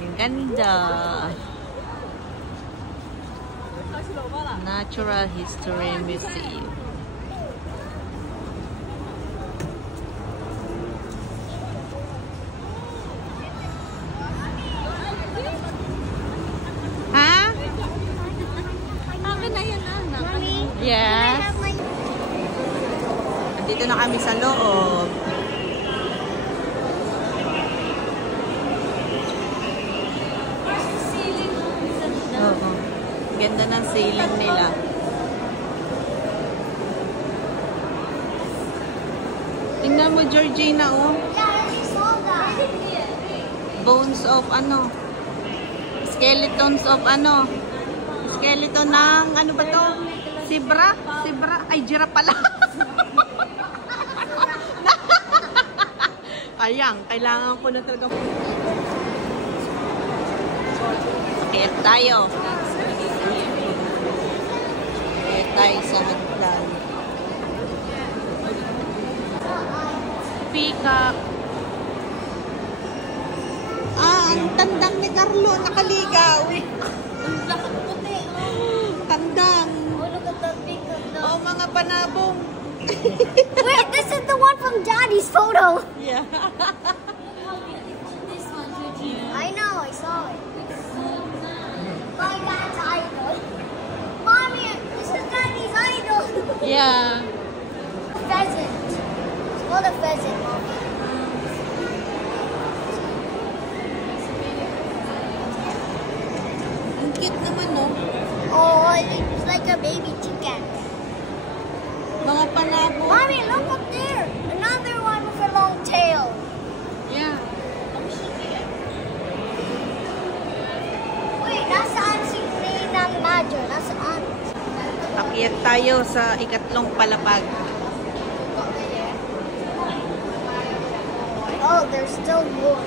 Ang ganda. Natural History Museum. Ha? Akin na yan, anak. Yes. Dito na kami sa loob. Oo. Ganda ng ceiling nila. Tingnan mo, Georgina, oh. Bones of ano? Skeletons of ano? Skeleton ng ano ba to? Zebra? Zebra? Ay, giraffe pala. Ayan, kailangan ko na talaga. Kaya tayo. Kaya tayo sa hagdan. Peacock. Ah, ang tandang ni Carlo, nakaligaw. Ang lakad puti, oh. Tandang. Oh, look at the peacock, though. Oh, mga panabong. Wait, this is the one from Daddy's photo. Yeah. This one, Georgina. I know, I saw it. My dad's idol. Mommy, this is Daddy's idol. Yeah. Pheasant. It's called a pheasant, Mommy. Ang cute naman, no? Oh, it's like a baby chicken. Mga panabong. Mommy, look up there. Another one with a long tail. Yeah. Wait, nasaan si Ninang Major? Nasaan? Akyat tayo sa ikatlong palapag. Oh, there's still more.